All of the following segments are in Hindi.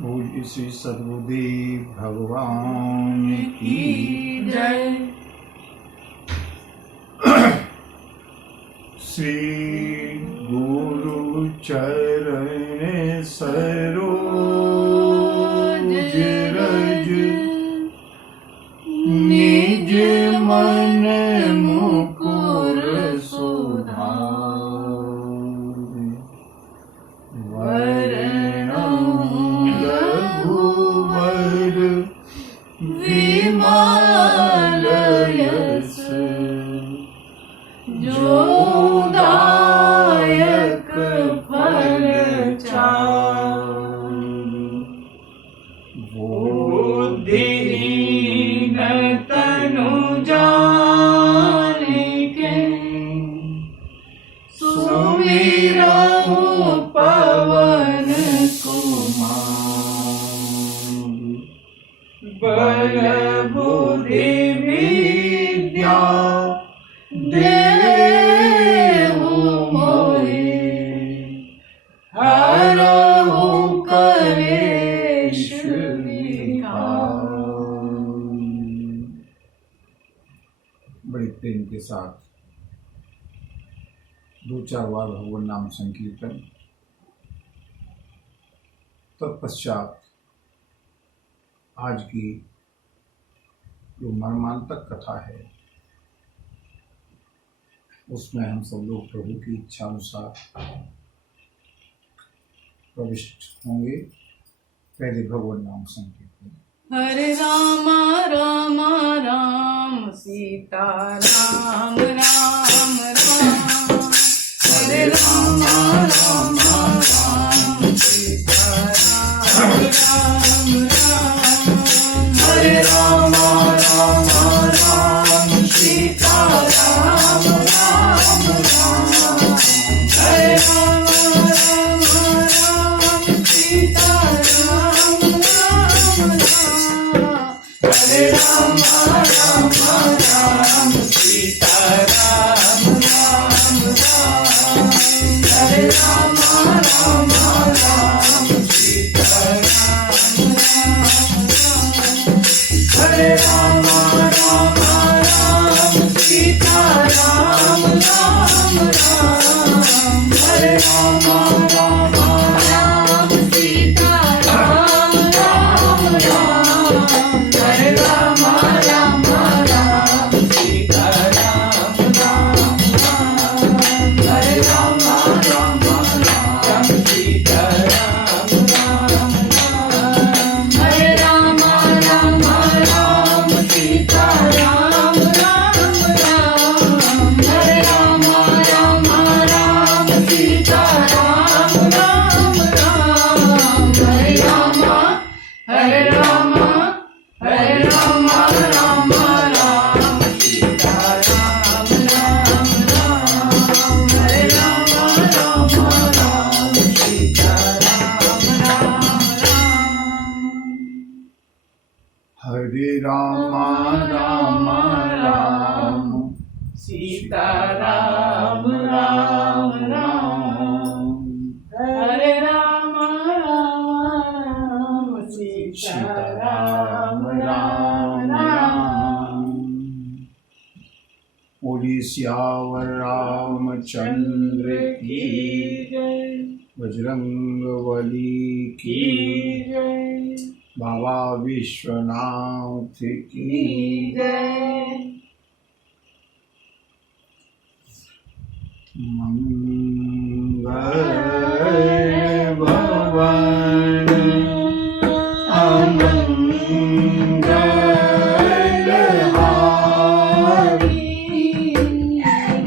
पूज्य श्री सद्गुरुदेव भगवान की जय। श्री गुरु चरण सरोज रज निज मन मुकुर सुधारि रघुवर विमल यश जो दायक फल बुद्धिहीन तनु जानिके सुमिरहु पवन कुमार बल बुद्धि विद्या देहु मोहि हरहु कलेश विकार। बड़े प्रेम के साथ दो चार बार भगवान नाम संकीर्तन, तत्पश्चात आज की जो मर्मांतक कथा है उसमें हम सब लोग प्रभु की इच्छा अनुसार प्रविष्ट होंगे। पहले भगवान नाम संकीर्तन। हरे राम राम राम सीता राम राम राम। हरे राम राम राम सीता राम राम राम। हरे राम राम राम सीता राम राम राम। हरे राम राम राम सीता राम राम राम। हरे राम राम राम सीता राम राम राम। हरे राम राम राम सीता राम राम राम। हरे राम राम राम सीता राम राम राम। हरे राम राम राम सीता राम राम राम। हरे राम राम राम सीता राम राम राम। हरे राम राम राम सीता राम राम राम। हरे राम राम राम सीता राम राम राम। हरे राम राम राम सीता राम राम राम। हरे राम हरे राम हरे राम राम राम सीता राम राम राम। हरे राम राम राम सीता राम राम राम। हरे राम राम राम सीता राम राम राम। हरे राम राम सीता राम राम राम। बोली सियावर रामचंद्र की जय। बजरंग बली की जय। बाबा विश्वनाथ की जय। मंगल भवन अमंगल हारी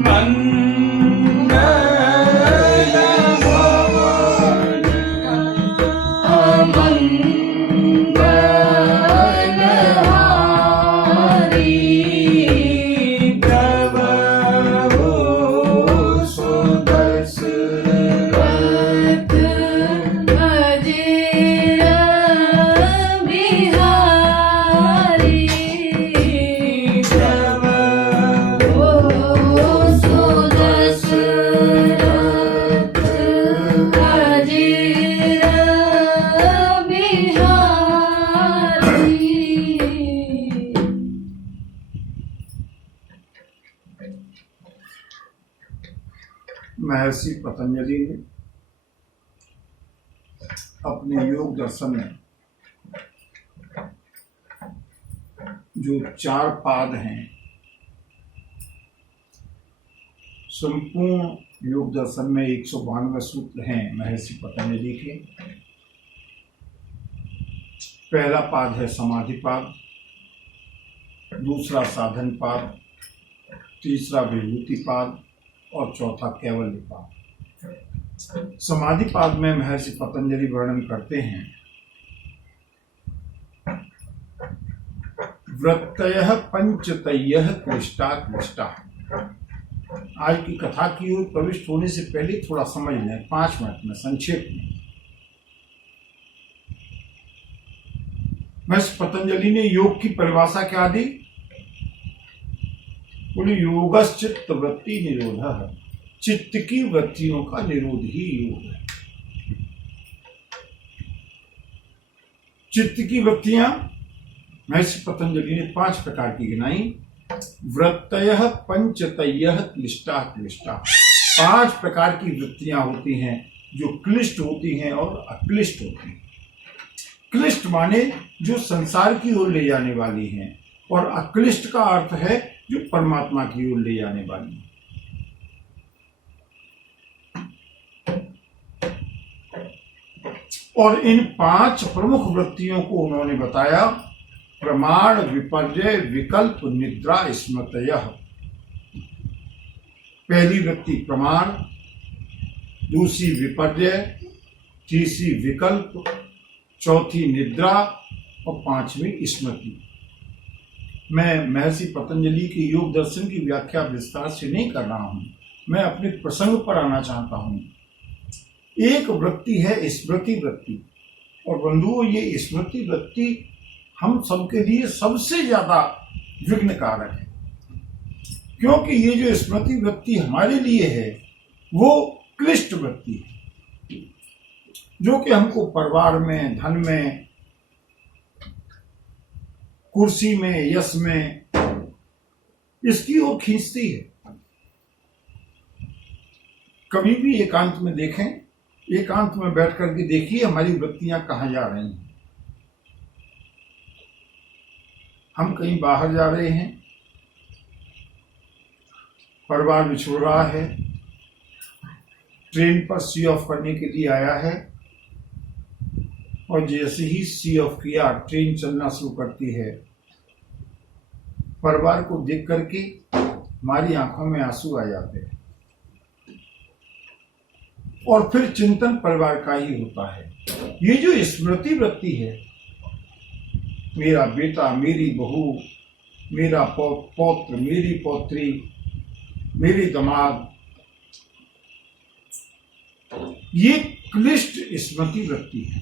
मंगल भवन अमंगल हारी प्रभु सुदशरथ अजीर बिहारी प्रभु सुदशरथ अजीर बिहारी महर्षि पतंजलि ने अपने योग दर्शन में जो 4 पाद हैं, संपूर्ण योग दर्शन में 192 सूत्र हैं महर्षि पतंजलि के। पहला पाद है समाधि पाद, दूसरा साधन पाद, तीसरा विभूति पाद और चौथा कैवल्य पाद। समाधि पाद में महर्षि पतंजलि वर्णन करते हैं, वृत्तयः पंचतयः क्लिष्टा क्लिष्टा। आज की कथा की ओर प्रविष्ट होने से पहले थोड़ा समझ लें 5 मिनट में संक्षेप में। महर्षि पतंजलि ने योग की परिभाषा क्या दी? बोले योगश्चित्त वृत्ति निरोधः, चित्त की वृत्तियों का निरोध ही योग है। चित्त की वृत्तियां महर्षि पतंजलि ने 5 प्रकार की गिनाई। वृत्तयः पंचतयः क्लिष्टा क्लिष्टा। 5 प्रकार की वृत्तियां होती हैं जो क्लिष्ट होती हैं और अक्लिष्ट होती हैं। क्लिष्ट माने जो संसार की ओर ले जाने वाली हैं, और अक्लिष्ट का अर्थ है जो परमात्मा की ओर ले जाने वाली है। और इन 5 प्रमुख वृत्तियों को उन्होंने बताया, प्रमाण, विपर्यय, विकल्प, निद्रा, स्मृतयः। पहली वृत्ति प्रमाण, दूसरी विपर्यय, तीसरी विकल्प, चौथी निद्रा और 5वीं स्मृति। मैं महर्षि पतंजलि के योग दर्शन की व्याख्या विस्तार से नहीं कर रहा हूं, मैं अपने प्रसंग पर आना चाहता हूं। एक वृत्ति है स्मृति वृत्ति, और बंधुओं ये स्मृति वृत्ति हम सबके लिए सबसे ज्यादा विघ्न कारक है, क्योंकि ये जो स्मृति वृत्ति हमारे लिए है वो क्लिष्ट वृत्ति है, जो कि हमको परिवार में, धन में, कुर्सी में, यश में, इसकी ओर खींचती है। कभी भी एकांत में देखें, एकांत में बैठ करके देखिए हमारी वृत्तियां कहां जा रही हैं। हम कहीं बाहर जा रहे हैं, परिवार बिछुड़ रहा है, ट्रेन पर सी ऑफ करने के लिए आया है, और जैसे ही सी ऑफ किया ट्रेन चलना शुरू करती है, परिवार को देख करके हमारी आंखों में आंसू आ जाते हैं, और फिर चिंतन परिवार का ही होता है। ये जो स्मृति वृत्ति है, मेरा बेटा, मेरी बहू, मेरा पौत्र, मेरी पौत्री, मेरी दामाद, ये क्लिष्ट स्मृति वृत्ति है।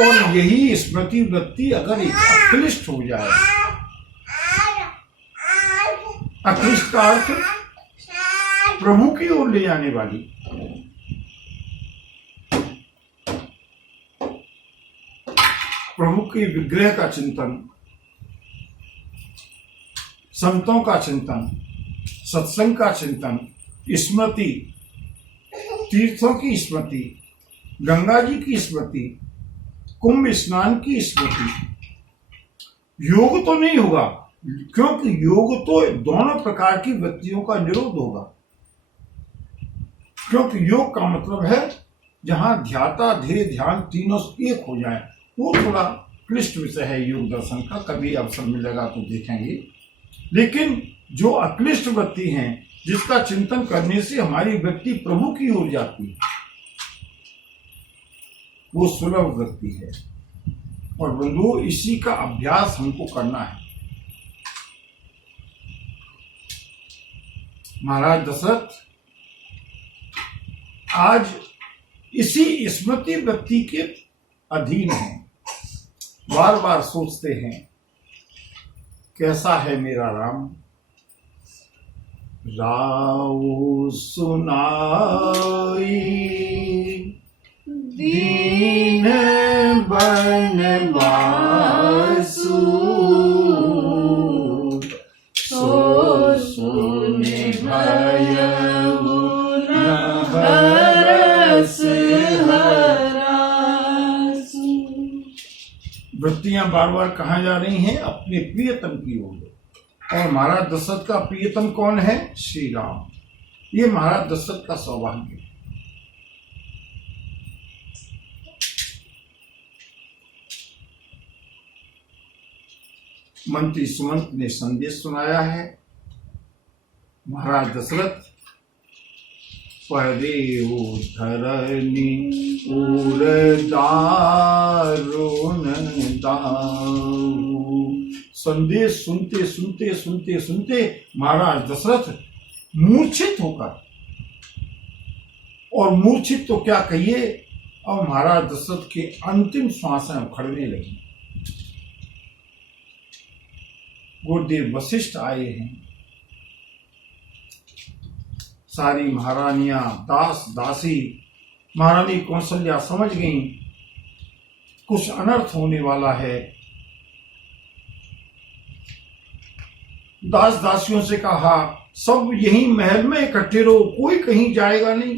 और यही स्मृति वृत्ति अगर एक अक्लिष्ट हो जाए, अक्लिष्ट का अर्थ प्रभु की ओर ले जाने वाली, प्रभु के विग्रह का चिंतन, संतों का चिंतन, सत्संग का चिंतन, स्मृति, तीर्थों की स्मृति, गंगा जी की स्मृति, कुंभ स्नान की स्मृति। योग तो नहीं होगा, क्योंकि योग तो दोनों प्रकार की वृत्तियों का निरोध होगा, क्योंकि योग का मतलब है जहां ध्याता, ध्येय, ध्यान तीनों एक हो जाए। वो थोड़ा क्लिष्ट विषय है योग दर्शन का, कभी अवसर मिलेगा तो देखेंगे। लेकिन जो अक्लिष्ट वृत्ति हैं, जिसका चिंतन करने से हमारी वृत्ति प्रभु की ओर जाती है, वो सुलभ वृत्ति है। और बंधुओं, इसी का अभ्यास हमको करना है। महाराज दशरथ आज इसी स्मृति वृत्ति के अधीन हैं, बार बार सोचते हैं कैसा है मेरा राम। राव सुनाई दीन बनवासु, सो सुन भयउ वृत्तियां बार बार कहाँ जा रही हैं? अपने प्रियतम की ओर। और महाराज दशरथ का प्रियतम कौन है? श्री राम। ये महाराज दशरथ का सौभाग्य है। मंत्री सुमंत ने संदेश सुनाया है। महाराज दशरथ परे धरनी उर दारुण दाऊ। संदेश सुनते सुनते सुनते सुनते महाराज दशरथ मूर्छित होकर, और मूर्छित तो क्या कहिए, अब महाराज दशरथ के अंतिम श्वासें उखड़ने लगी। गुरुदेव वशिष्ठ आए हैं। सारी महारानियां, दास दासी, महारानी कौशल्या समझ गईं कुछ अनर्थ होने वाला है। दास दासियों से कहा, सब यहीं महल में इकट्ठे रहो, कोई कहीं जाएगा नहीं।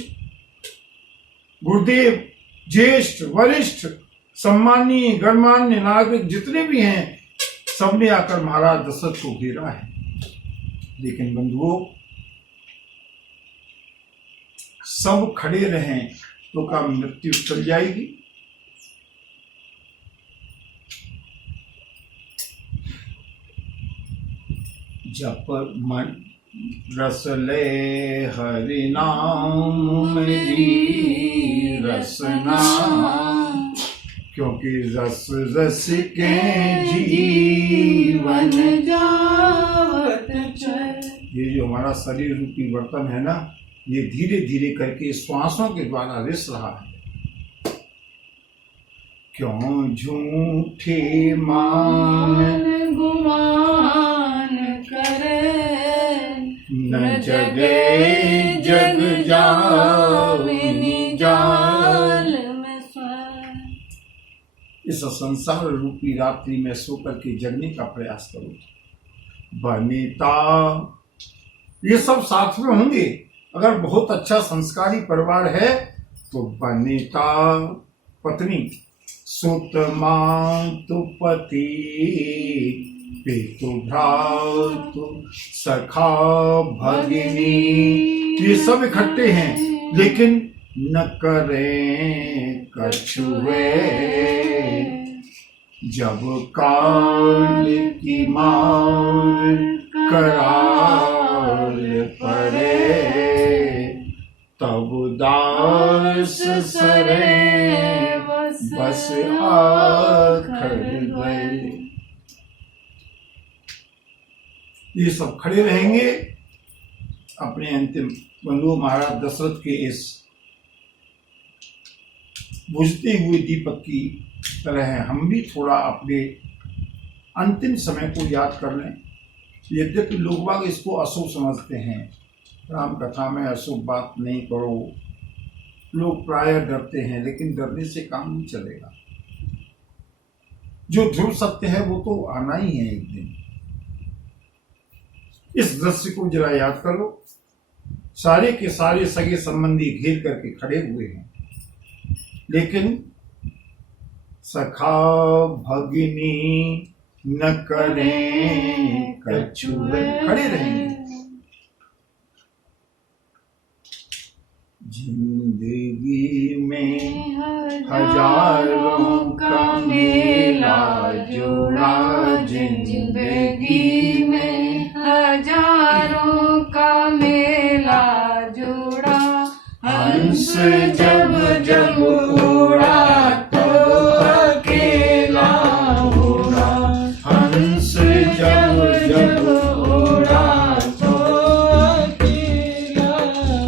गुरुदेव ज्येष्ठ वरिष्ठ सम्मानीय गणमान्य नागरिक जितने भी हैं, सबने आकर महाराज दशरथ को घेरा है। लेकिन बंधुओं, सब खड़े रहें तो क्या मृत्यु चल जाएगी? जप मन रस ले हरि नाम मेरी रसना, क्योंकि रस रस के जीवन जावत चल। ये जो हमारा शरीर रूपी बर्तन है ना, ये धीरे धीरे करके श्वासों के द्वारा रिस रहा है। क्यों झूठे मान गुमान करे, न जगे जग जामिनी जाल में स्वयं। इस संसार रूपी रात्रि में सोकर के जगने का प्रयास करो। बनिता ये सब साथ में होंगे। अगर बहुत अच्छा संस्कारी परिवार है तो बनिता पत्नी, सुत मातु पति, पितु भ्रातु सखा भगिनी, ये सब इकट्ठे हैं, लेकिन न करें कछुए जब काल की मार कराल पड़े, तब दास सरे बस आखर गए। ये सब खड़े रहेंगे अपने अंतिम बंधु महाराज दशरथ के इस बुझते हुए दीपक की तरह हम भी थोड़ा अपने अंतिम समय को याद कर लें। यद्यपि लोग बाग इसको अशुभ समझते हैं, राम कथा में अशुभ बात नहीं करो, लोग प्राय डरते हैं, लेकिन डरने से काम नहीं चलेगा। जो ध्रुव सत्य है वो तो आना ही है एक दिन। इस दृश्य को जरा याद करो। सारे के सारे सगे संबंधी घेर करके खड़े हुए हैं, लेकिन सखा भगिनी न करें कछुए, खड़े रहेंगे। जिंदगी में हजारों का मेला जोड़ा, जिंदगी में हजारों का मेला जोड़ा, हंस जब जब उड़ा तो अकेला उड़ा, हंस जब जब उड़ा तो अकेला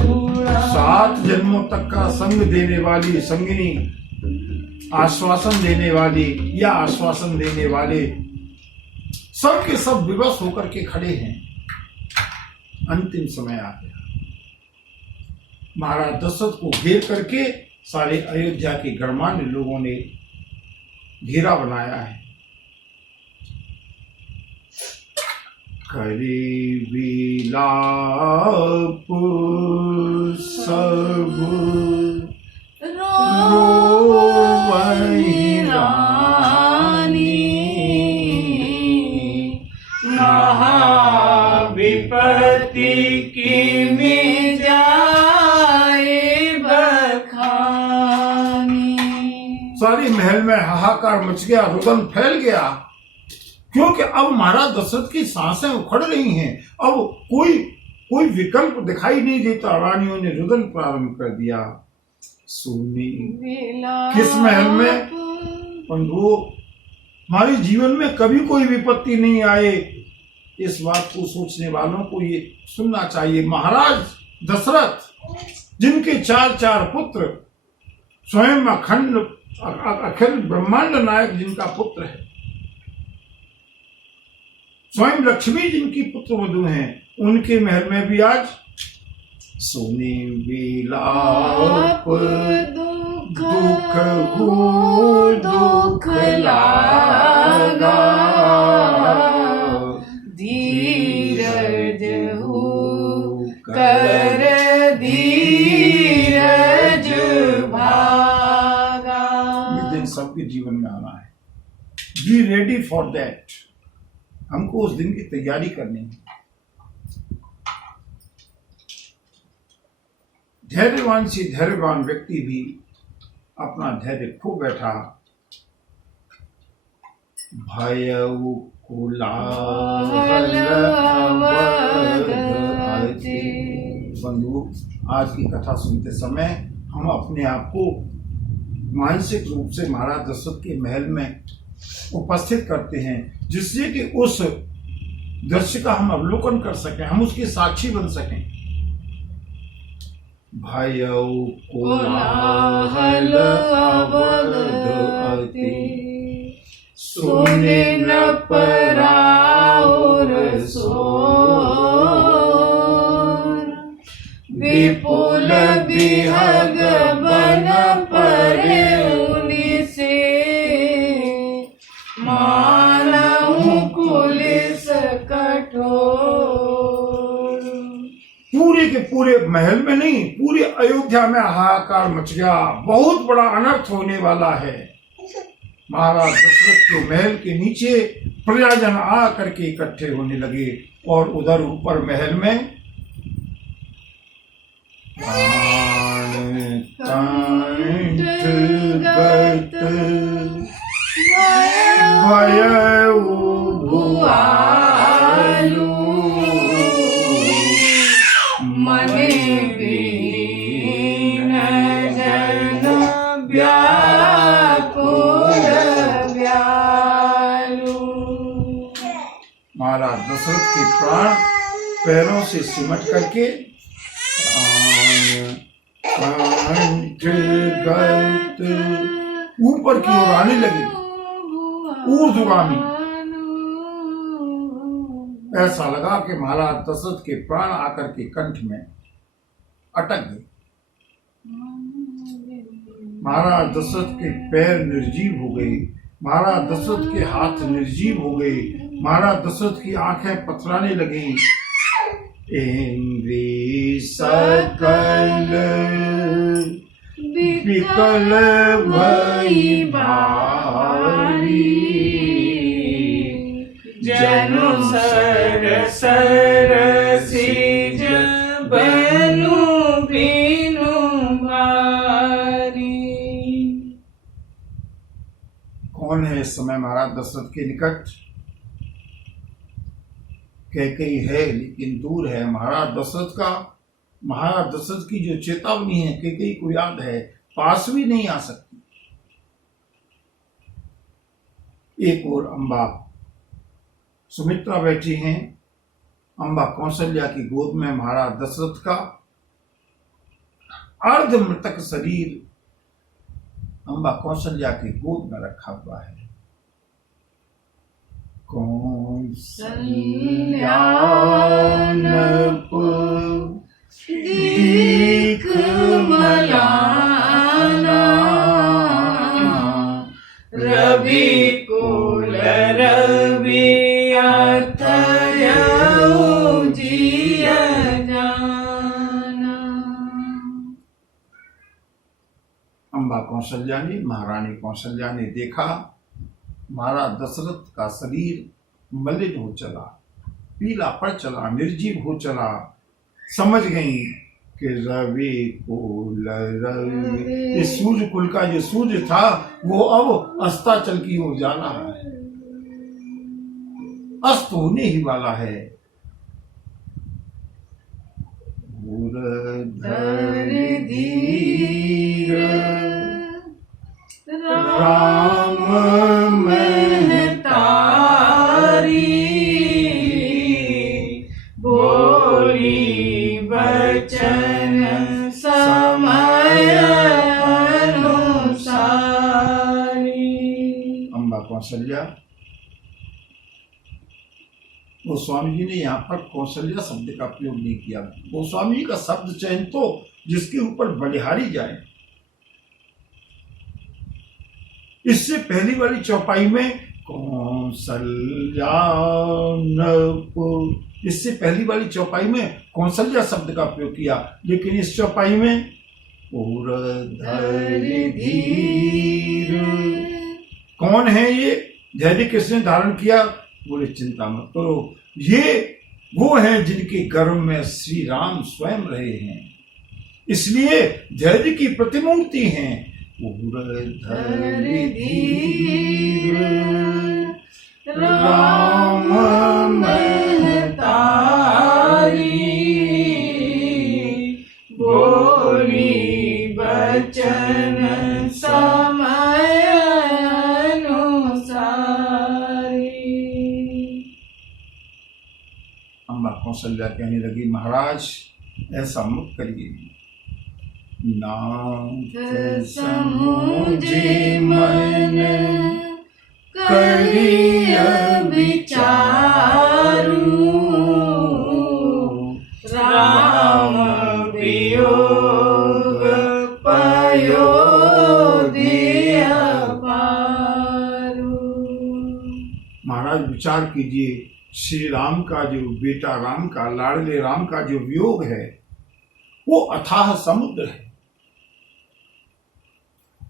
उड़ा। 7 जन्मों तक का संग देने वाली संगिनी, आश्वासन देने वाली या आश्वासन देने वाले, सब के सब विवश होकर के खड़े हैं। अंतिम समय आ गया। महाराज दशरथ को घेर करके सारे अयोध्या के गणमान्य लोगों ने घेरा बनाया है। करी विलाप सब रोवई रानी, सारी महल में हाहाकार मच गया, रुदन फैल गया, क्योंकि अब महाराज दशरथ की सांसें उखड़ रही हैं। अब कोई विकल्प दिखाई नहीं देता। रानियों ने रुदन प्रारंभ कर दिया। सोनी किस महल में? बंधुओं, हमारे जीवन में कभी कोई विपत्ति नहीं आए, इस बात को सोचने वालों को ये सुनना चाहिए। महाराज दशरथ, जिनके चार पुत्र, स्वयं अखिल ब्रह्मांड नायक जिनका पुत्र है, स्वयं लक्ष्मी जिनकी पुत्र वधु हैं, उनके महल में भी आज सोने विलाप दुख लागा, धीरज हो कर धीरज भागा। ये दिन सबके जीवन में आना है। Be ready for that. हमको उस दिन की तैयारी करनी है। धैर्यवान से धैर्यवान व्यक्ति भी अपना धैर्य खो बैठा। भयउ कुलाहल अवध अति। बंधु, आज की कथा सुनते समय हम अपने आप को मानसिक रूप से महाराज दशरथ के महल में उपस्थित करते हैं, जिससे कि उस दृश्य का हम अवलोकन कर सकें, हम उसके साक्षी बन सकें। भयउ कोलाहल अवध अति, सुने नृप राउर सोर, विपुल बिहग बन परे उनिसे, मानहु कुलिस कठोर। पूरे के पूरे महल में नहीं, पूरी अयोध्या में हाहाकार मच गया। बहुत बड़ा अनर्थ होने वाला है। महाराज दशरथ के महल के नीचे प्रजाजन आ करके इकट्ठे होने लगे, और उधर ऊपर महल में भयउ भुआलु, मने बीन जन व्याकुल व्यालु। महाराज दशरथ के प्राण पैरों से सिमट करके ऊपर की ओर आने लगे, ऊर्ध्वगामी। ऐसा लगा कि महाराज दशरथ के प्राण आकर के कंठ में अटक गए। महाराज दशरथ के पैर निर्जीव हो गए, महाराज दशरथ के हाथ निर्जीव हो गए, महाराज दशरथ की आंखें पथराने लगी। इंद्री सकल विकल भई भारी, जनु सर सिज बनु बीनु भारी। कौन है इस समय महाराज दशरथ के निकट? कैकेयी है, लेकिन दूर है। महाराज दशरथ की जो चेतावनी है कैकेयी को याद है, पास भी नहीं आ सकती। एक और अम्बा सुमित्रा बैठी हैं, अम्बा कौशल्या की गोद में महाराज दशरथ का अर्ध मृतक शरीर अम्बा कौशल्या की गोद में रखा हुआ है। कौशल्यानप दीख मलाना, रवि कुल रवि अथयउ जिय जाना। अम्बा कौशल्या ने, महारानी कौशल्या ने देखा महाराज दशरथ का शरीर मलिन हो चला, पीला पड़ चला, निर्जीव हो चला। समझ गई कि रवि कुल रवि, इस सूर्य कुल का जो सूर्य था वो अब अस्ताचल की ओर जा रहा है, अस्त होने ही वाला है। धर धीर राम महतारी, बोली बचन समय अनुसारी। अम्बा कौशल्या, गोस्वामी जी ने यहाँ पर कौशल्या शब्द का प्रयोग नहीं किया। गोस्वामी जी का शब्द चयन तो जिसके ऊपर बलिहारी जाए। इससे पहली वाली चौपाई में कौशल्या, इससे पहली वाली चौपाई में कौशल्या शब्द का प्रयोग किया, लेकिन इस चौपाई में धीर, कौन है ये? धैर्य किसने धारण किया? बोले चिंता मत करो, ये वो हैं जिनके गर्भ में श्री राम स्वयं रहे हैं, इसलिए धैर्य की प्रतिमूर्ति हैं। धर धीर राम महतारी, बोली बचन समय अनुसारी। अम्बा कौशल्या कहने लगी, महाराज ऐसा मत करिए, नाथ समूझे मन करिय विचारू, राम वियोग पयोधिय पारू। महाराज विचार कीजिए, श्री राम का जो बेटा राम का, लाडले राम का जो वियोग है वो अथाह समुद्र है,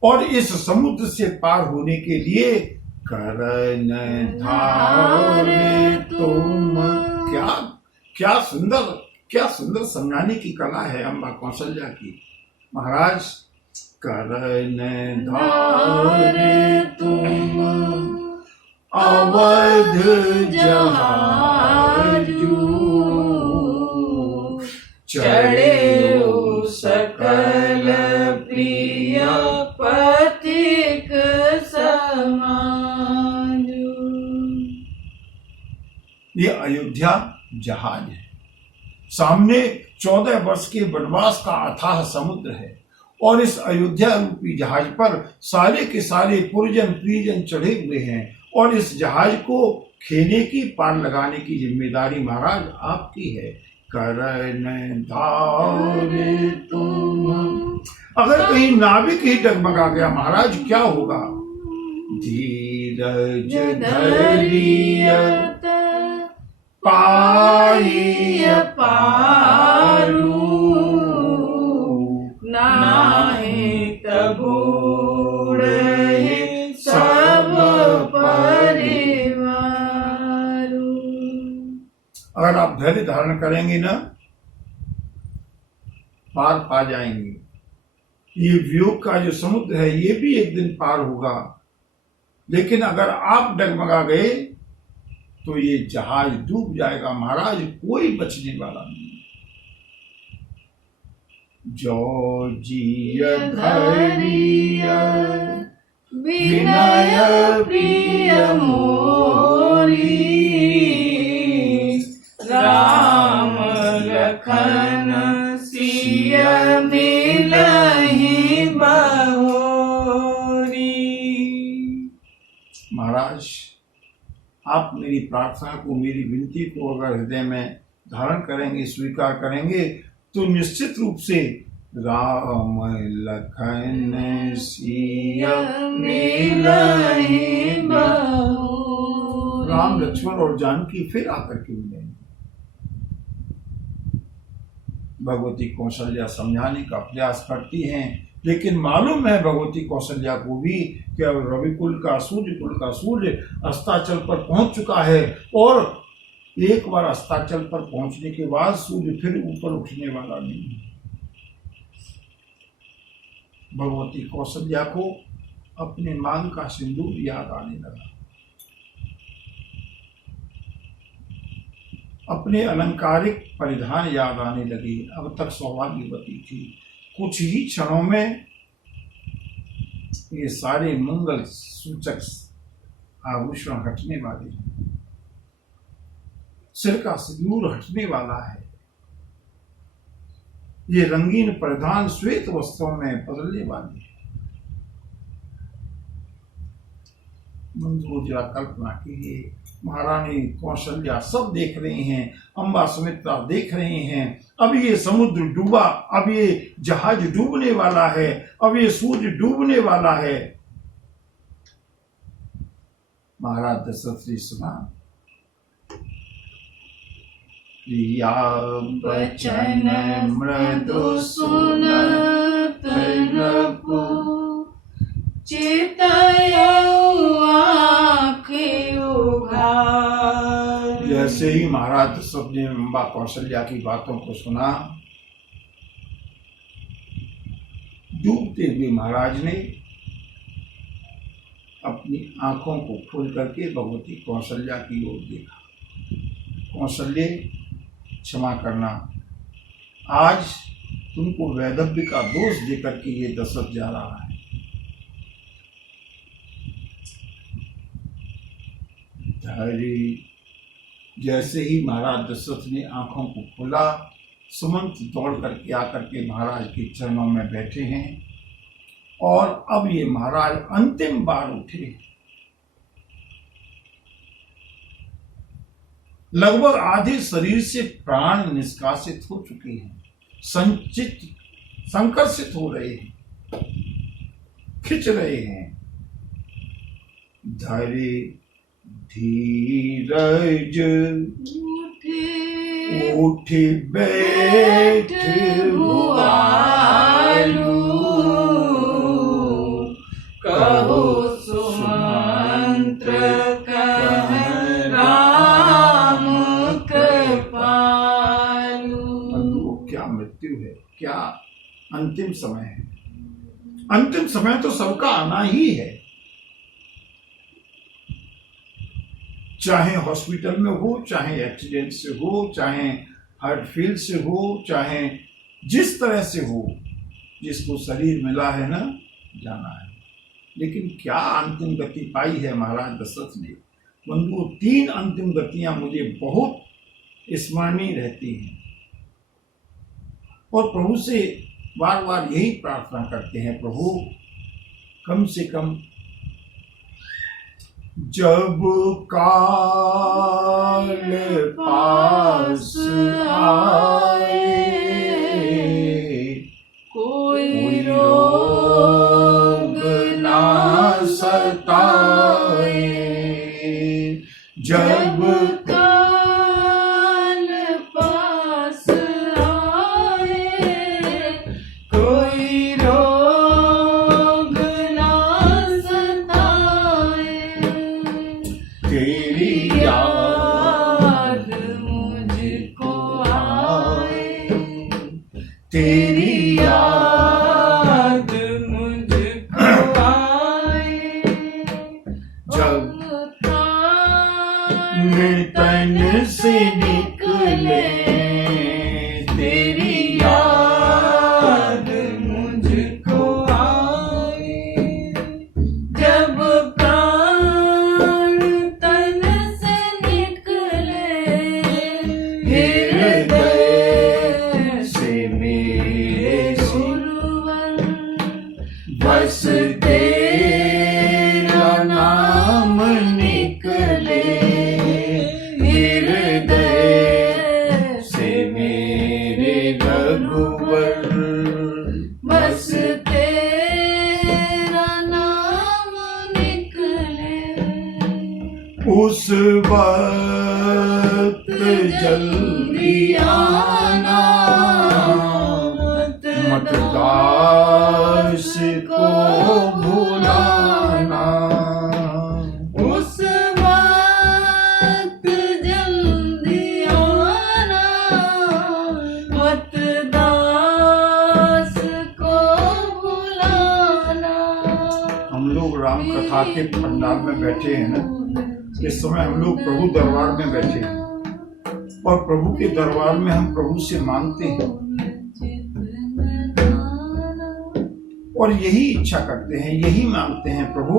और इस समुद्र से पार होने के लिए करन धारे तुम, क्या सुंदर समझाने की कला है अम्बा कौशल्या की। महाराज करन धारे तुम अवध जहाजू, चढ़े सकल प्रिय पथिक समाजू। ये अयोध्या जहाज है, सामने 14 वर्ष के वनवास का अथाह समुद्र है, और इस अयोध्या रूपी जहाज पर सारे के सारे पुरजन प्रियजन चढ़े हुए हैं, और इस जहाज को खेने की, पार लगाने की जिम्मेदारी महाराज आपकी है। करन धारे तुम, अगर कहीं नाविक ही डगमगा गया महाराज क्या होगा? धीरज धैर्य पाई पारू, नाहि तबूढ़ सब परिवारू। अगर आप धैर्य धारण करेंगे ना, पार पा जाएंगे। ये वियोग का जो समुद्र है ये भी एक दिन पार होगा, लेकिन अगर आप डगमगा गए तो ये जहाज डूब जाएगा महाराज, कोई बचने वाला नहीं। जो जिय धैर्य विनय प्रिय मोरी, राम लखन सिय मिलहि बहोरी। महाराज आप मेरी प्रार्थना को, मेरी विनती को अगर हृदय में धारण करेंगे, स्वीकार करेंगे, तो निश्चित रूप से राम लखन सिय मिलहि बहोरी। राम लक्ष्मण और जानकी फिर आकर के मिलेंगे। भगवती कौशल्या समझाने का प्रयास करती हैं, लेकिन मालूम है भगवती कौशल्या को भी कि अब रविकुल का सूर्य अस्ताचल पर पहुंच चुका है, और एक बार अस्ताचल पर पहुंचने के बाद सूर्य फिर ऊपर उठने वाला नहीं है। भगवती कौशल्या को अपने मांग का सिंदूर याद आने लगा। अपने अलंकारिक परिधान याद आने लगे। अब तक सौभाग्यवती थी, कुछ ही क्षणों में ये सारे मंगल सूचक आभूषण हटने वाले हैं। सिर का सिंदूर हटने वाला है। ये रंगीन परिधान श्वेत वस्त्रों में बदलने वाले हैं। मंजू जरा कल्पना कीजिए, महारानी कौशल्या सब देख रही हैं, अम्बा सुमित्रा देख रही हैं। अब ये समुद्र डूबा, अब ये जहाज डूबने वाला है, अब ये सूर्य डूबने वाला है। महाराज दशरथ ने सुना, प्रिया वचन मृदु सुनत नृपु, चितयउ आँखें उघार। जैसे ही महाराज दशरथ ने अम्बा कौशल्या की बातों को सुना, डूबते हुए महाराज ने अपनी आंखों को खोल करके भगवती कौशल्या की ओर देखा। कौशल्य, क्षमा करना, आज तुमको वैधव्य का दोष देकर के ये दशरथ जा रहा है। जैसे ही महाराज दशरथ ने आंखों को खोला, सुमंत दौड़ करके आकर के महाराज के चरणों में बैठे हैं और अब ये महाराज अंतिम बार उठे। लगभग आधे शरीर से प्राण निष्कासित हो चुके हैं, संकर्षित हो रहे हैं, खिंच रहे हैं। धैर्य धीरज उठ बैठ भुआलू, कहो सुमंत्र कह राम कृपालु। क्या मृत्यु है, क्या अंतिम समय है। अंतिम समय तो सबका आना ही है, चाहे हॉस्पिटल में हो, चाहे एक्सीडेंट से हो, चाहे हार्ट फेल से हो, चाहे जिस तरह से हो, जिसको शरीर मिला है ना, जाना है। लेकिन क्या अंतिम गति पाई है महाराज दशरथ ने। बंधुओं, 3 अंतिम गतियां मुझे बहुत स्मरणीय रहती हैं और प्रभु से बार बार यही प्रार्थना करते हैं, प्रभु कम से कम जब काल पास आए, कोई रोग ना सताए, जब काल पास आए, कोई रोग ना सताए। तेरी याद मुझको आए, तेरी याद मुझको आए। जब तन से निकले, तेरी याद मुझको आए। जब प्राण तन से निकले, हृदय से मेरे सुरवर बस तेरा नाम निकले, हृदय से मेरे रघुवर बस तेरा नाम निकले। उस वक्त जल्दी आना, मत दास को भुलाना। उस वक्त जल्दी आना, मत दास को भुलाना। के पंडाल में बैठे हैं ना, इस समय हम लोग प्रभु दरबार में बैठे हैं और प्रभु के दरबार में हम प्रभु से मांगते हैं और यही इच्छा करते हैं, यही मांगते हैं, प्रभु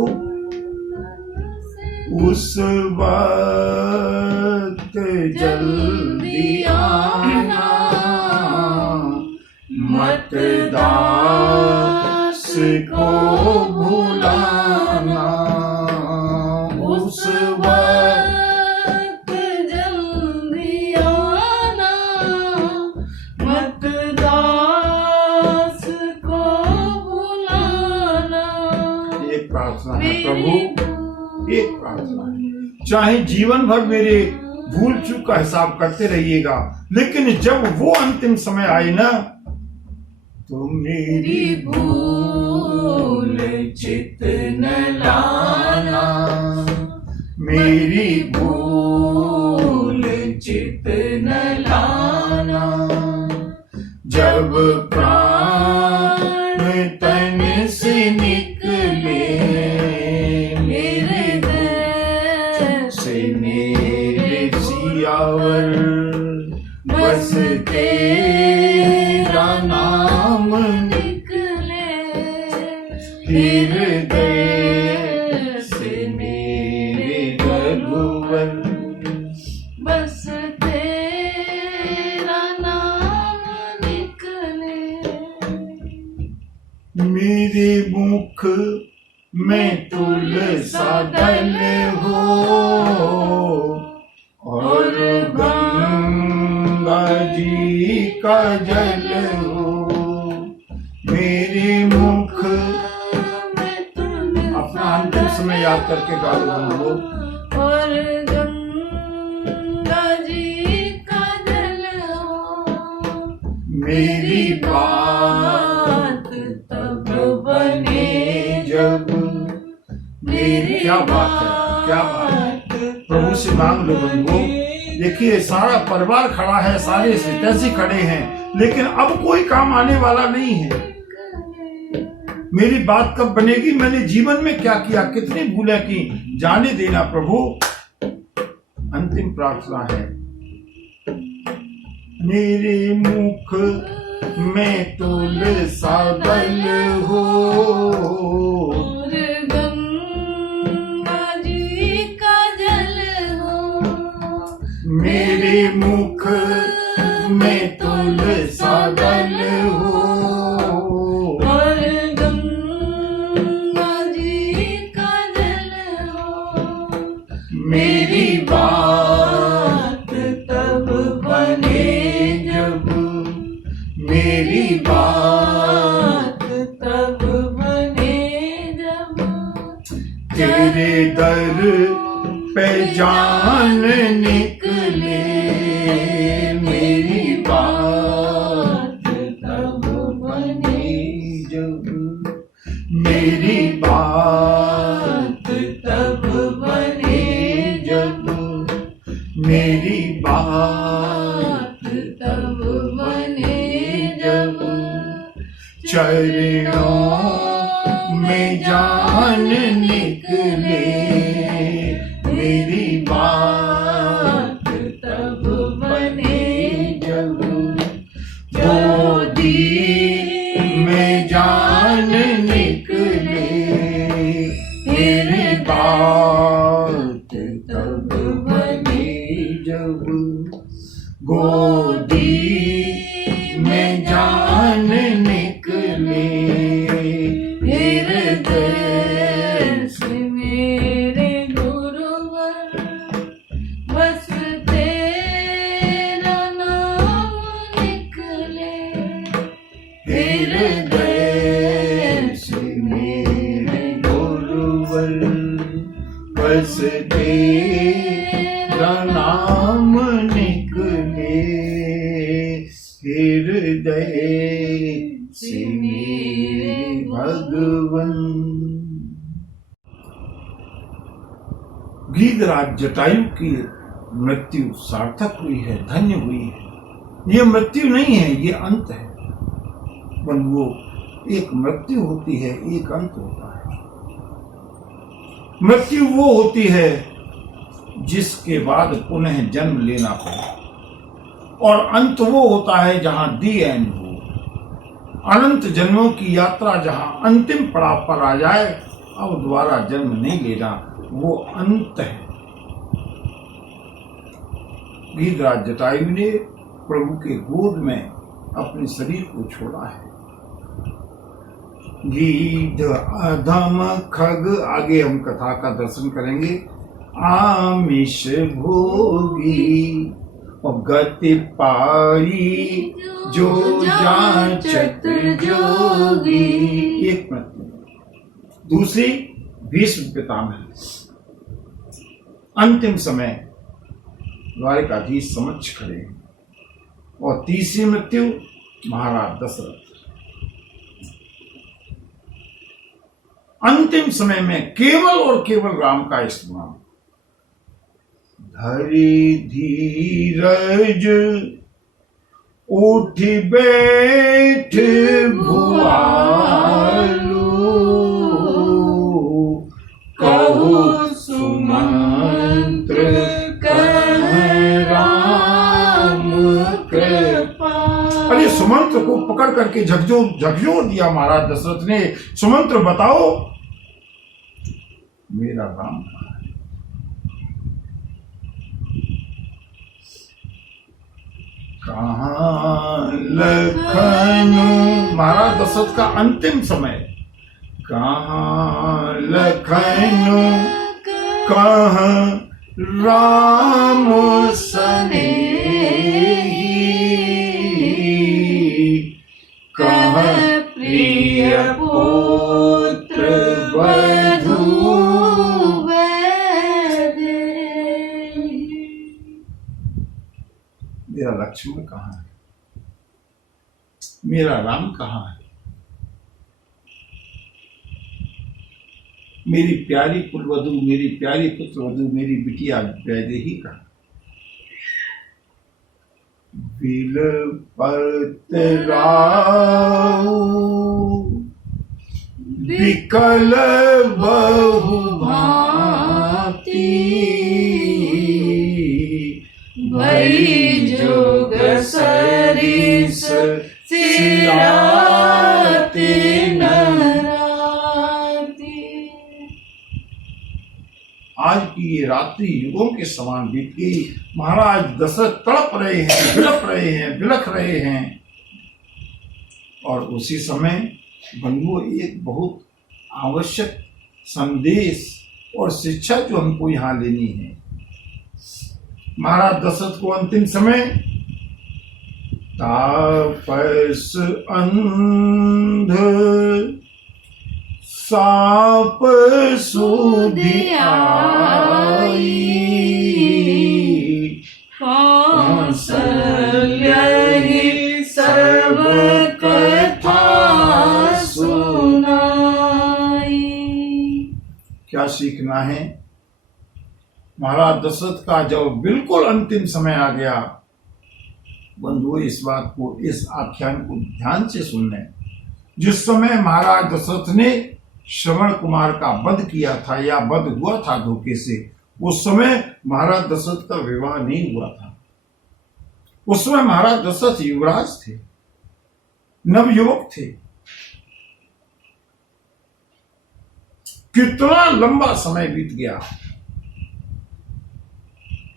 उस वक्त जल्दी आना, मत दास को भुलाना, उस वक्त जल्दी आना, मत दास को भुलाना। एक प्रार्थना है प्रभु, एक प्रार्थना है, चाहे जीवन भर मेरे भूल चूक का हिसाब करते रहिएगा, लेकिन जब वो अंतिम समय आए ना, तो मेरी भूल चित न लाना, मेरी भूल चित न लाना, जब प्राण तन से निकले मेरे दिल से, मेरे सियावर बस तेरा नाम निकले, हृदय से मेरे रघुवर बस तेरा नाम निकले। मेरे मुख में तुलसा दल हो और गंगा जी का जल हो, मेरे मुख अपना अंतिम समय याद करके गाओ बोलो, और गंगा जी का जल हो, मेरी बात तब बने जब मेरी, क्या बात है, क्या बात है, प्रभु से मांग लो बंधुओं। देखिए सारा परिवार खड़ा है, सारे सितैसी खड़े हैं, लेकिन अब कोई काम आने वाला नहीं है। मेरी बात कब बनेगी, मैंने जीवन में क्या किया, कितनी भूलें की, जाने देना प्रभु। अंतिम प्रार्थना है, मेरे मुख में तुलसा दल हो और गंगा जी का जल हो, मेरे मुख में तुलसा दल हो और गंगा जी का जल हो, मेरी बात तब बने जब, मेरी बात तब बने जब तेरे दर पे जान निकले, मेरी बात तब बने जब, मेरी बात तब बने जब, मेरी बात तब बने जब चरणों में जान निकले, मेरी बात तब बने जब, गोदी में जान निकले, मेरी बात तब बने जब, गोदी में जान निकले, हृदय से मेरे गुरुवर बस तेरा नाम निकले, हृदय से मेरे गुरुवर बस तेरा नाम निकले, हृदय से मेरे भगवन। गीधराज जटायु की मृत्यु सार्थक हुई है, धन्य हुई है। ये मृत्यु नहीं है, ये अंत है बंधुओं। एक मृत्यु होती है, एक अंत होता है। मृत्यु वो होती है जिसके बाद पुनः जन्म लेना पड़े, और अंत वो होता है जहां दी एंड हो, अनंत जन्मों की यात्रा जहां अंतिम पड़ाव पर आ जाए, अब दोबारा जन्म नहीं लेना, वो अंत है। गीधराज जटायु ने प्रभु के गोद में अपने शरीर को छोड़ा है। गीध अधम खग, आगे हम कथा का दर्शन करेंगे। आमिष भोगी और गति पाई जो जांचत जोगी। एक मिनट। दूसरी भीष्म पितामह, अंतिम समय द्वारिकाधीश समक्ष खड़े हैं। और तीसरी मृत्यु महाराज दशरथ। अंतिम समय में केवल और केवल राम का स्मरण। धरि धीरज उठ बैठ भुआलू, कहो सुमंत्र कह राम कृपा। अरे सुमंत्र को पकड़ करके झकझोर दिया महाराज दशरथ ने। सुमंत्र बताओ मेरा राम कहाँ है? कहाँ लखन, महाराज दशरथ का अंतिम समय। कहाँ लखन कहाँ राम सनेही, कहाँ प्रिय पुत्र वधू मेरा लक्ष्मण कहाँ है? मेरा राम कहाँ है? मेरी प्यारी कुलवधू, मेरी प्यारी पुत्रवधू, मेरी बिटिया वैदेही कहाँ? बिलपत राऊ विकल बहु भांति, भई जोग सरिस सिराते नराती। आज की ये रात्रि युगों के समान बीत गई। महाराज दशरथ तड़प रहे हैं, बिलप रहे हैं, बिलख रहे हैं। और उसी समय बंधुओं, एक बहुत आवश्यक संदेश और शिक्षा जो हमको यहाँ लेनी है। महाराज दशरथ को अंतिम समय तापस अंध साप सुधि आई, कौशल्य ही सर्व कथा सुनाई। क्या सीखना है? महाराज दशरथ का जब बिल्कुल अंतिम समय आ गया, बंधुओं इस बात को, इस आख्यान को ध्यान से सुन लें। जिस समय महाराज दशरथ ने श्रवण कुमार का वध किया था या वध हुआ था धोखे से, उस समय महाराज दशरथ का विवाह नहीं हुआ था। उस समय महाराज दशरथ युवराज थे, नवयुवक थे। कितना लंबा समय बीत गया।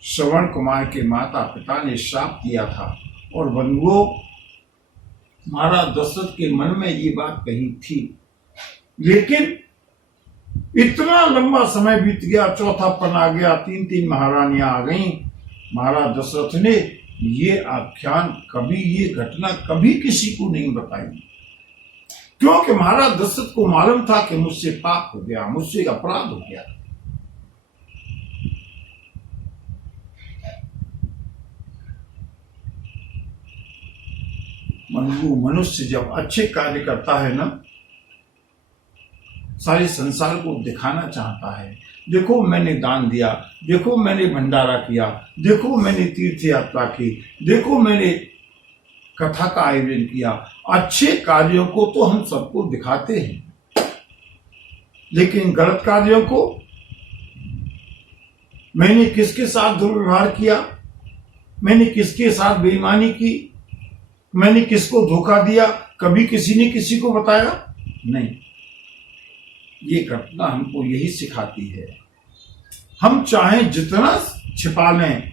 श्रवण कुमार के माता पिता ने श्राप दिया था, और बंधुओं महाराज दशरथ के मन में ये बात कही थी। लेकिन इतना लंबा समय बीत गया, चौथा पन आ गया, 3 महारानियां आ गईं। महाराज दशरथ ने ये आख्यान कभी, ये घटना कभी किसी को नहीं बताई, क्योंकि महाराज दशरथ को मालूम था कि मुझसे पाप हो गया, मुझसे अपराध हो गया। मनुष्य जब अच्छे कार्य करता है ना, सारे संसार को दिखाना चाहता है। देखो मैंने दान दिया, देखो मैंने भंडारा किया, देखो मैंने तीर्थ यात्रा की, देखो मैंने कथा का आयोजन किया। अच्छे कार्यों को तो हम सबको दिखाते हैं, लेकिन गलत कार्यों को मैंने किसके साथ दुर्व्यवहार किया, मैंने किसके साथ बेईमानी की, मैंने किसको धोखा दिया, कभी किसी ने किसी को बताया नहीं। ये घटना हमको यही सिखाती है, हम चाहे जितना छिपा लें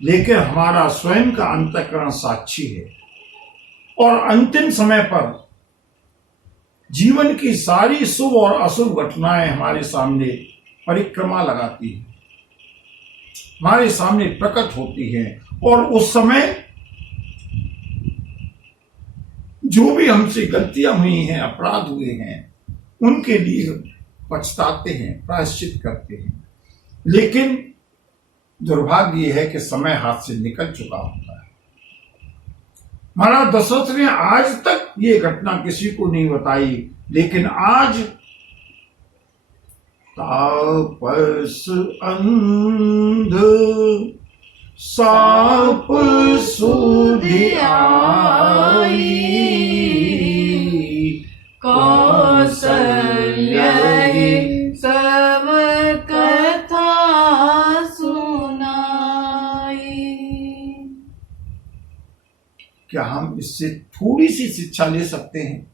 लेकिन हमारा स्वयं का अंतःकरण साक्षी है और अंतिम समय पर जीवन की सारी शुभ और अशुभ घटनाएं हमारे सामने परिक्रमा लगाती है, हमारे सामने प्रकट होती है और उस समय जो भी हमसे गलतियां हुई हैं, अपराध हुए हैं, उनके लिए पछताते हैं, प्रायश्चित करते हैं। लेकिन दुर्भाग्य यह है कि समय हाथ से निकल चुका होता है। महाराज दशरथ ने आज तक ये घटना किसी को नहीं बताई, लेकिन आज तापस अंध साप सुधि आई, कौशल्य सब कथा सुनाई। क्या हम इससे थोड़ी सी शिक्षा ले सकते हैं?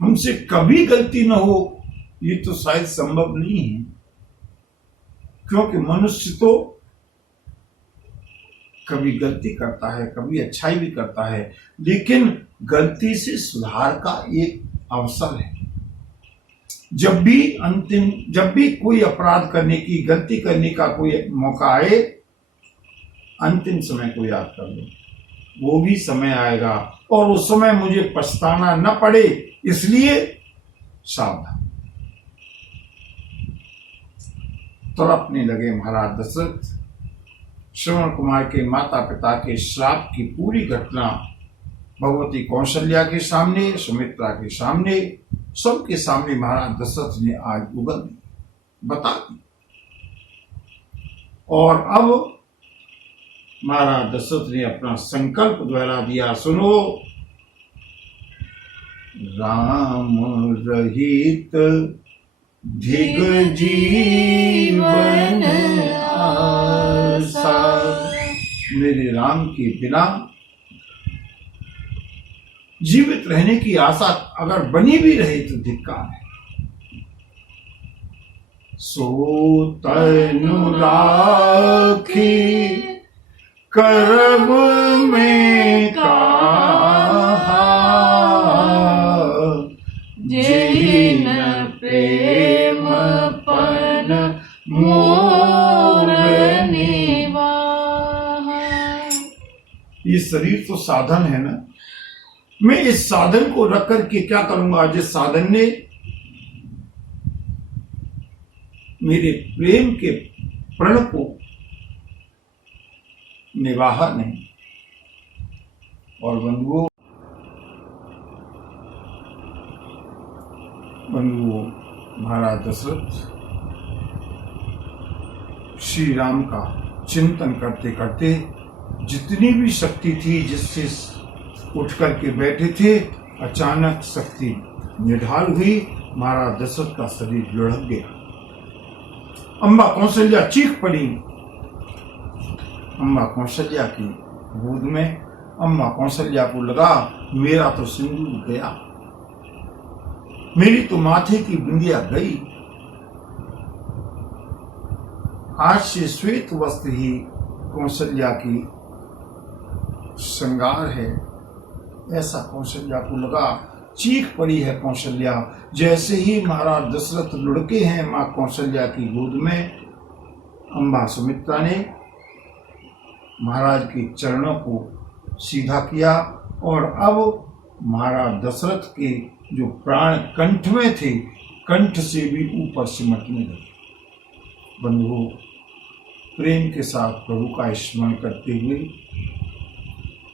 हमसे कभी गलती न हो ये तो शायद संभव नहीं है, क्योंकि मनुष्य तो कभी गलती करता है, कभी अच्छाई भी करता है, लेकिन गलती से सुधार का एक अवसर है। जब भी कोई अपराध करने की, गलती करने का कोई मौका आए, अंतिम समय को याद कर लो, वो भी समय आएगा और उस समय मुझे पछताना न पड़े, इसलिए सावधान। तड़पने लगे महाराज दशरथ। श्रवण कुमार के माता पिता के श्राप की पूरी घटना भगवती कौशल्या के सामने, सुमित्रा के सामने, सबके सामने महाराज दशरथ ने आज उगल बता दी। और अब महाराज दशरथ ने अपना संकल्प दोहरा दिया, सुनो, राम रहित धिग जीवन आसा। मेरे राम के बिना जीवित रहने की आशा अगर बनी भी रहे तो धिक्कार है। सो तनु राखी करब में कहा, जिन प्रेम पन मोर निवाहा। ये शरीर तो साधन है ना, मैं इस साधन को रख करके क्या करूंगा जिस साधन ने मेरे प्रेम के प्रण को निवाहा नहीं। और बंधुओं, महाराज दशरथ श्री राम का चिंतन करते करते जितनी भी शक्ति थी जिससे उठ करके बैठे थे, अचानक शक्ति निढाल हुई, महाराज दशरथ का शरीर लुढ़क गया। अम्बा कौशल्या चीख पड़ी। अम्बा कौशल्या की गोद में अम्बा कौशल्या को लगा मेरा तो सिंदूर गया, मेरी तो माथे की बिंदिया गई, आज से श्वेत वस्त्र ही कौशल्या की श्रृंगार है, ऐसा कौशल्या को लगा। चीख पड़ी है कौशल्या। जैसे ही महाराज दशरथ लुढ़के हैं मां कौशल्या की गोद में, अम्बा सुमित्रा ने महाराज के चरणों को सीधा किया और अब महाराज दशरथ के जो प्राण कंठ में थे, कंठ से भी ऊपर सिमटने लगे। बंधुओं, प्रेम के साथ प्रभु का स्मरण करते हुए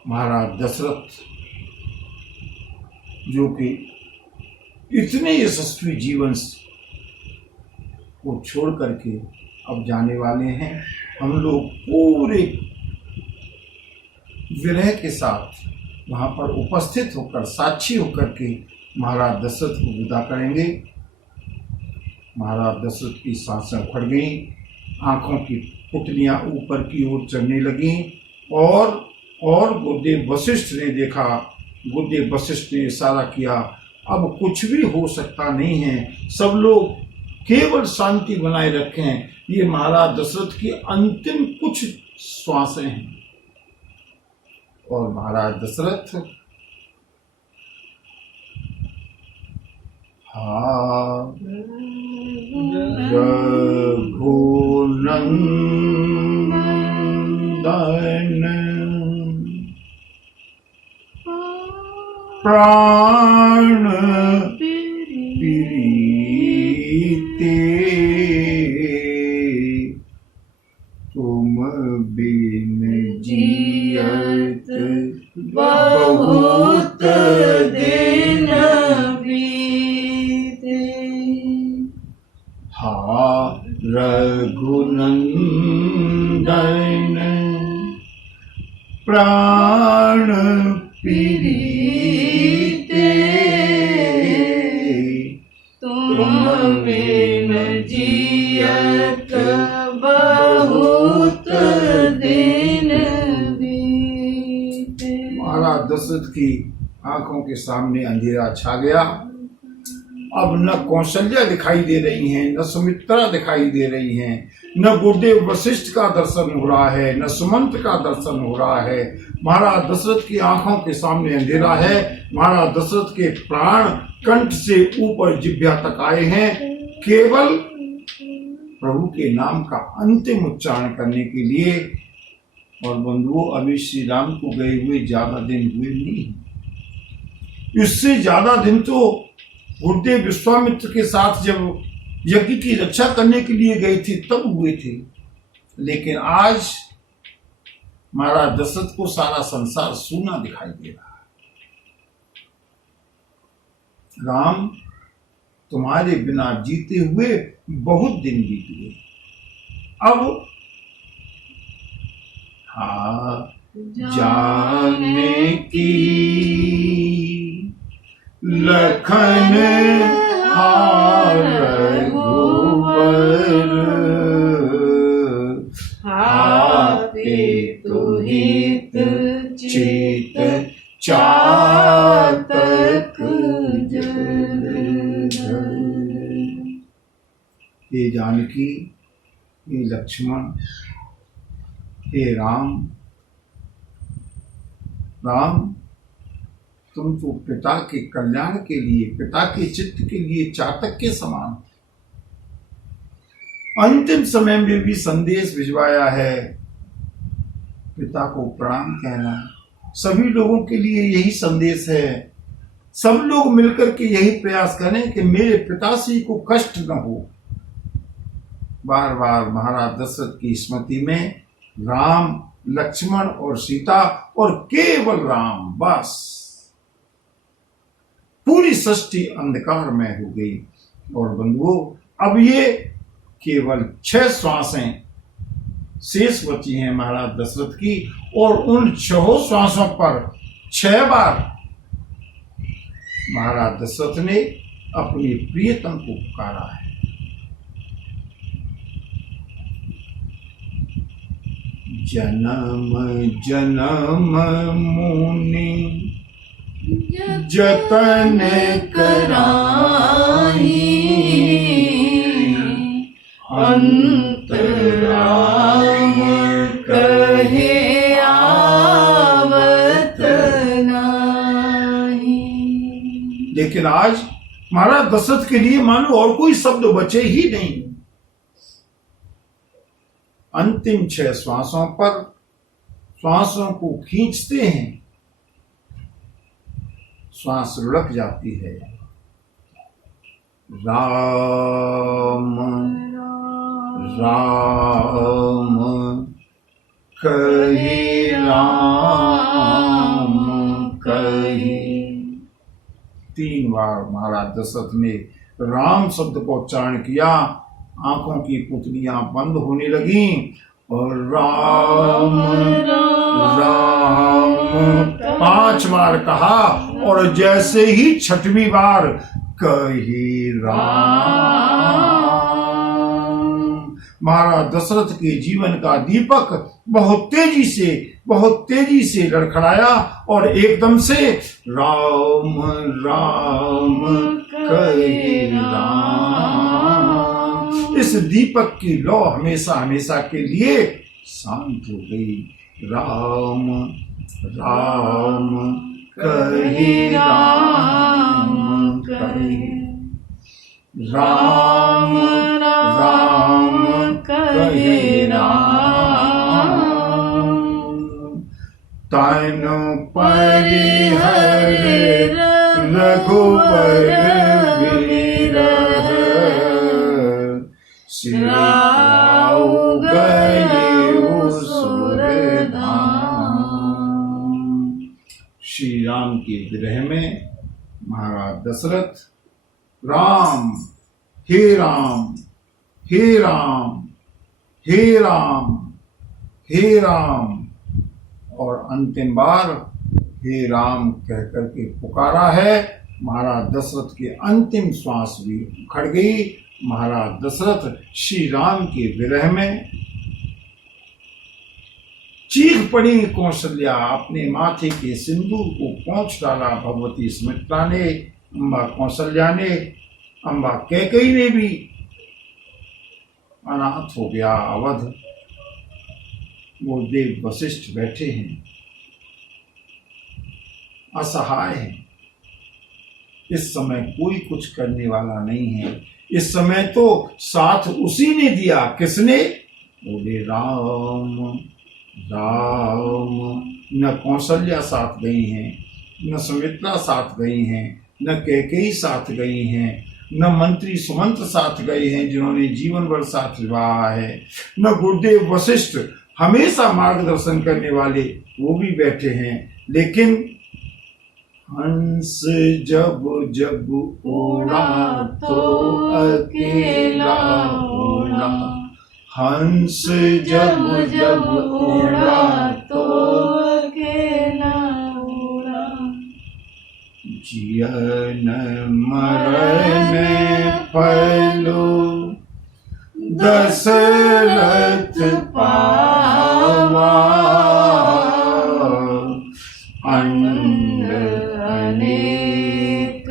महाराज दशरथ जो कि इतने यशस्वी जीवन को छोड़ करके अब जाने वाले हैं, हम लोग पूरे विरह के साथ वहां पर उपस्थित होकर, साक्षी होकर के महाराज दशरथ को विदा करेंगे। महाराज दशरथ की सांसें उखड़ गई, आंखों की पुतलियां ऊपर की ओर चढ़ने लगी और गुरुदेव वशिष्ठ ने देखा। गुरुदेव वशिष्ठ ने इशारा किया, अब कुछ भी हो सकता नहीं है, सब लोग केवल शांति बनाए रखें। ये महाराज दशरथ की अंतिम कुछ श्वासें हैं। और महाराज दशरथ रघुनंदन प्राण प्रीते तुम बिन जियत बहुत दिन बीते। हा रघुनंदन प्राण प्रीते तुम बिन जियत बहुत दिन बीते। महाराज दशरथ की आंखों के सामने अंधेरा छा गया। अब न कौशल्या दिखाई दे रही हैं, न सुमित्रा दिखाई दे रही हैं, न गुरुदेव वशिष्ठ का दर्शन हो रहा है, न सुमंत का दर्शन हो रहा है। महाराज दशरथ की आंखों के सामने अंधेरा है। महाराज दशरथ के प्राण कंठ से ऊपर जिह्वा तक आए हैं, केवल प्रभु के नाम का अंतिम उच्चारण करने के लिए। और बंधुओं, अभी श्री राम को गए हुए ज्यादा दिन हुए नहीं, इससे ज्यादा दिन तो गुरुदेव विश्वामित्र के साथ जब यज्ञ की रक्षा करने के लिए गए थे तब हुए थे। लेकिन आज महाराज दशरथ को सारा संसार सूना दिखाई दे रहा है। राम, तुम्हारे बिना जीते हुए बहुत दिन बीत गए। अब जाने की लखन रघुवर आपे तुहित चित चातक जलधर। हे जानकी, हे लक्ष्मण, हे राम, राम तुम तो पिता के कल्याण के लिए, पिता के चित्त के लिए चातक के समान। अंतिम समय में भी संदेश भिजवाया है, पिता को प्रणाम कहना। सभी लोगों के लिए यही संदेश है। सब लोग मिलकर के यही प्रयास करें कि मेरे पिताश्री को कष्ट न हो। बार बार महाराज दशरथ की स्मृति में राम, लक्ष्मण और सीता और केवल राम, बस पूरी सृष्टि अंधकार में हो गई। और बंधुओं, अब ये केवल 6 श्वासें शेष बची हैं महाराज दशरथ की, और उन 6 श्वासों पर 6 बार महाराज दशरथ ने अपनी प्रियतम को पुकारा है। जन्म जन्म मुनि जतन कराही अंतराम कहे आवत नाही। लेकिन आज महाराज दशरथ के लिए मानो और कोई शब्द बचे ही नहीं। अंतिम 6 श्वासों पर श्वासों को खींचते हैं, श्वास लुढ़क जाती है। राम राम कहे राम कहे। 3 बार महाराज दशरथ ने राम शब्द को उच्चारण किया। आंखों की पुतलियां बंद होने लगी और राम राम 5 बार कहा और जैसे ही छठवीं बार कहे राम, महाराज दशरथ के जीवन का दीपक बहुत तेजी से लड़खड़ाया और एकदम से राम राम कहे राम, इस दीपक की लौ हमेशा हमेशा के लिए शांत हो गई। राम राम कहे राम कहे राम राम कहे राम, तन परिहर रघुबर विरह, सिराऊ गए सुर धाम। श्री राम के विरह में महाराज दशरथ राम हे राम हे राम हे राम हे राम और अंतिम बार हे राम कह करके पुकारा है। महाराज दशरथ के अंतिम श्वास भी उखड़ गई। महाराज दशरथ श्री राम के विरह में चीख पड़ी। कौशल्या अपने माथे के सिंदूर को पोंछ डाला। भगवती सुमित्रा ने, अम्बा कौशल्या ने, अम्बा कैकेयी ने भी। अनाथ हो गया अवध। वो देव वशिष्ठ बैठे हैं, असहाय हैं। इस समय कोई कुछ करने वाला नहीं है। इस समय तो साथ उसी ने दिया। किसने? बोले राम राम। न कौशल्या साथ गई हैं, न सुमित्रा साथ गई हैं, न कैकेयी साथ गई हैं, न मंत्री सुमंत्र साथ गए हैं जिन्होंने जीवन भर साथ निभाया है, न गुरुदेव वशिष्ठ हमेशा मार्गदर्शन करने वाले वो भी बैठे हैं। लेकिन हंस जब जब उड़ा तो अकेला उड़ा, हंस जब जब उड़ा तो अकेला उड़ा, जियन मरण फलो दशरथ पावा, अनेक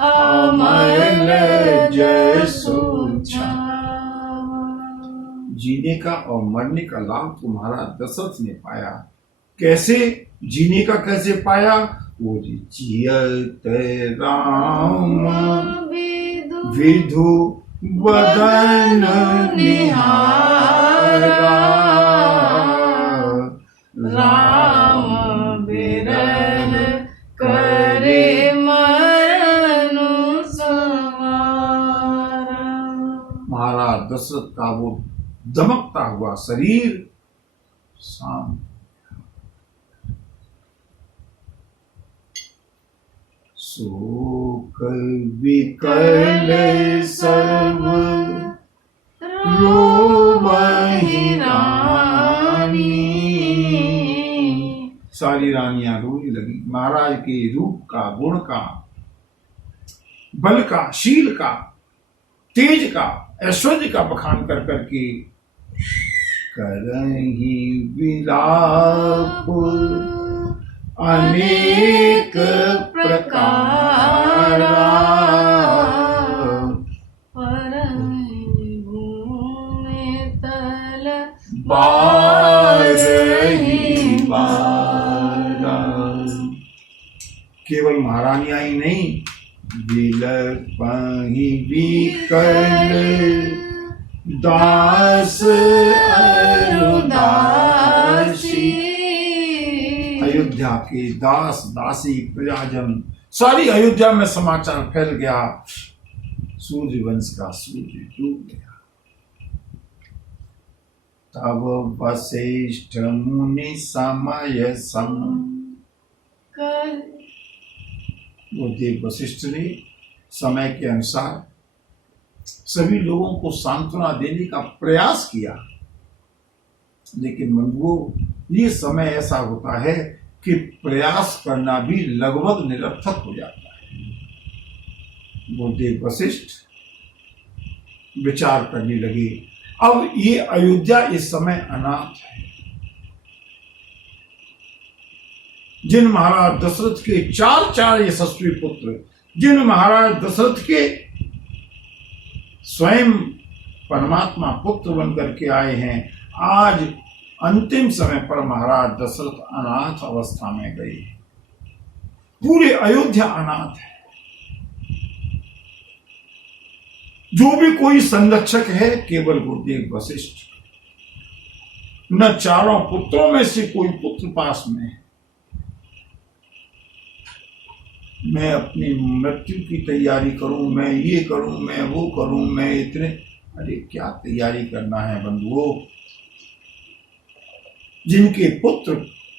अमल जसु छावा। जीने का और मरने का लाभ तुम्हारा दशरथ ने पाया। कैसे? जीने का कैसे पाया? वो जियत राम विधु वदन निहारा, राम बिरह करे मरनु सवारा। महाराज दशरथ का वो दमकता हुआ शरीर शांत। शोक विकल सब रोवहि रानी, सारी रानियां रोने लगी। महाराज के रूप का, गुण का, बल का, शील का, तेज का, ऐश्वर्य का बखान कर करके करहि विलाप अनेक प्रकारा, बारही बारा। केवल महारानियां ही नहीं, बिलपहि विकल दास अरुदासी, अयोध्या के दास दासी प्रजाजन, सारी अयोध्या में समाचार फैल गया। सूर्य वंश का सूर्य डूब गया। तब वशिष्ठ मुनि समय सम, वो देव वशिष्ठ ने समय के अनुसार सभी लोगों को सांत्वना देने का प्रयास किया। लेकिन बंधुओं, ये समय ऐसा होता है कि प्रयास करना भी लगभग निरर्थक हो जाता है। गुरुदेव वशिष्ठ विचार करने लगे, अब ये अयोध्या इस समय अनाथ है। जिन महाराज दशरथ के चार यशस्वी पुत्र, जिन महाराज दशरथ के स्वयं परमात्मा पुत्र बनकर के आए हैं, आज अंतिम समय पर महाराज दशरथ अनाथ अवस्था में गए। पूरे अयोध्या अनाथ है। जो भी कोई संरक्षक है केवल गुरुदेव वशिष्ठ। न चारों पुत्रों में से कोई पुत्र पास में है। मैं अपनी मृत्यु की तैयारी करूं, मैं ये करूं, मैं वो करूं, मैं इतने, अरे क्या तैयारी करना है बंधुओं। जिनके पुत्र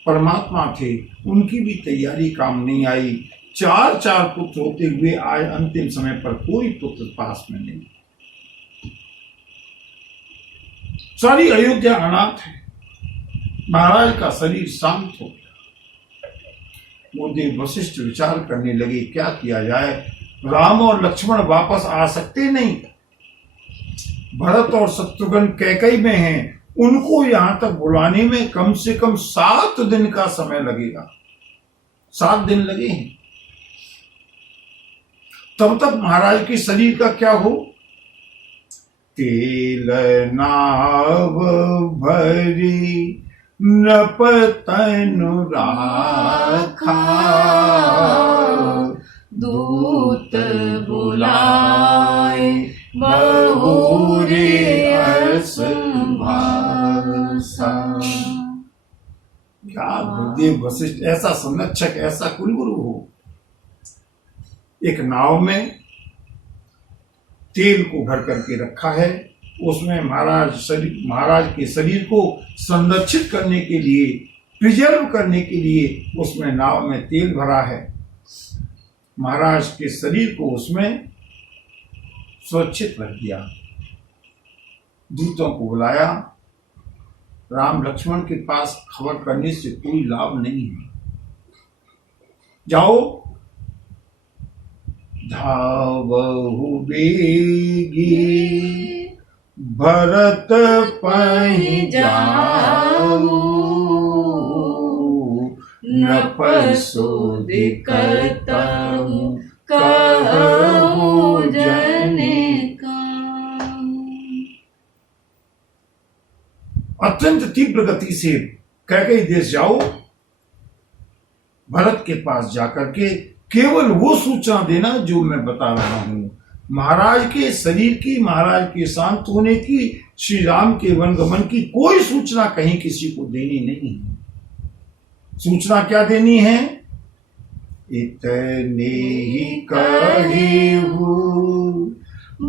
परमात्मा थे उनकी भी तैयारी काम नहीं आई। चार पुत्र होते हुए आज अंतिम समय पर कोई पुत्र पास में नहीं। सारी अयोध्या अनाथ है। महाराज का शरीर शांत हो गया। गुरुदेव वशिष्ठ विचार करने लगे, क्या किया जाए। राम और लक्ष्मण वापस आ सकते नहीं। भरत और शत्रुघ्न कैकई में हैं, उनको यहां तक बुलाने में कम से कम 7 दिन का समय लगेगा। 7 दिन लगे हैं। तब तक महाराज के शरीर का क्या हो। तेल नाव भरी नपतनु राखा, दूत बुलाए बहुरे क्या गुरुदेव वशिष्ठ ऐसा संरक्षक, ऐसा कुलगुरु हो। एक नाव में तेल को भर करके रखा है, उसमें महाराज के शरीर को संरक्षित करने के लिए, प्रिजर्व करने के लिए उसमें नाव में तेल भरा है। महाराज के शरीर को उसमें सुरक्षित रख दिया। दूतों को बुलाया। राम लक्ष्मण के पास खबर करने से कोई लाभ नहीं है। जाओ, धावहु बेगी भरत पहि जाऊ, नपसो दिक्कतहु कहूँ जने का। अत्यंत तीव्र गति से कैकई देश जाओ। भरत के पास जाकर के केवल वो सूचना देना जो मैं बता रहा हूं। महाराज के शरीर की, महाराज के शांत होने की, श्री राम के वनगमन की कोई सूचना कहीं किसी को देनी नहीं है। सूचना क्या देनी है। इतने ही कहिहु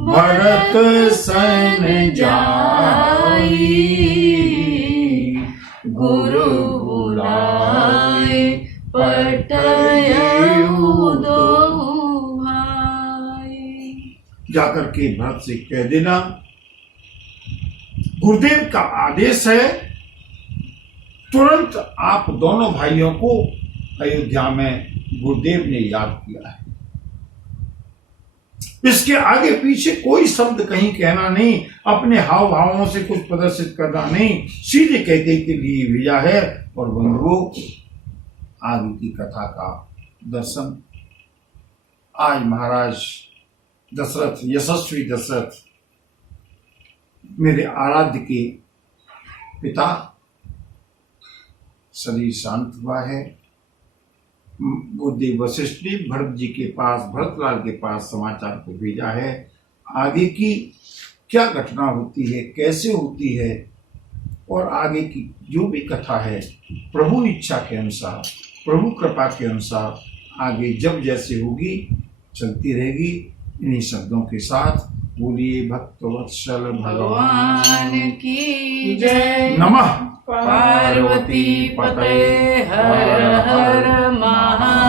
भरत सन जाई, गुरु बुलाए पटयऊ दो भाई। जाकर के भरत से कह देना, गुरुदेव का आदेश है, तुरंत आप दोनों भाइयों को अयोध्या में गुरुदेव ने याद किया है। इसके आगे पीछे कोई शब्द कहीं कहना नहीं, अपने हाव भावों से कुछ प्रदर्शित करना नहीं, सीधे कैकई के लिए भेजा है। और बंधुओं, आगे की कथा का दर्शन आज महाराज दशरथ, यशस्वी दशरथ, मेरे आराध्य के पिता, शरीर शांत हुआ है। गुरुदेव वशिष्ठ ने भरत जी के पास, भरतलाल के पास समाचार को भेजा है। आगे की क्या घटना होती है, कैसे होती है, और आगे की जो भी कथा है प्रभु इच्छा के अनुसार, प्रभु कृपा के अनुसार आगे जब जैसे होगी चलती रहेगी। इन्हीं शब्दों के साथ बोलिए भक्तवत्सल भगवान की जय। नमः पार्वती पते हर हर महा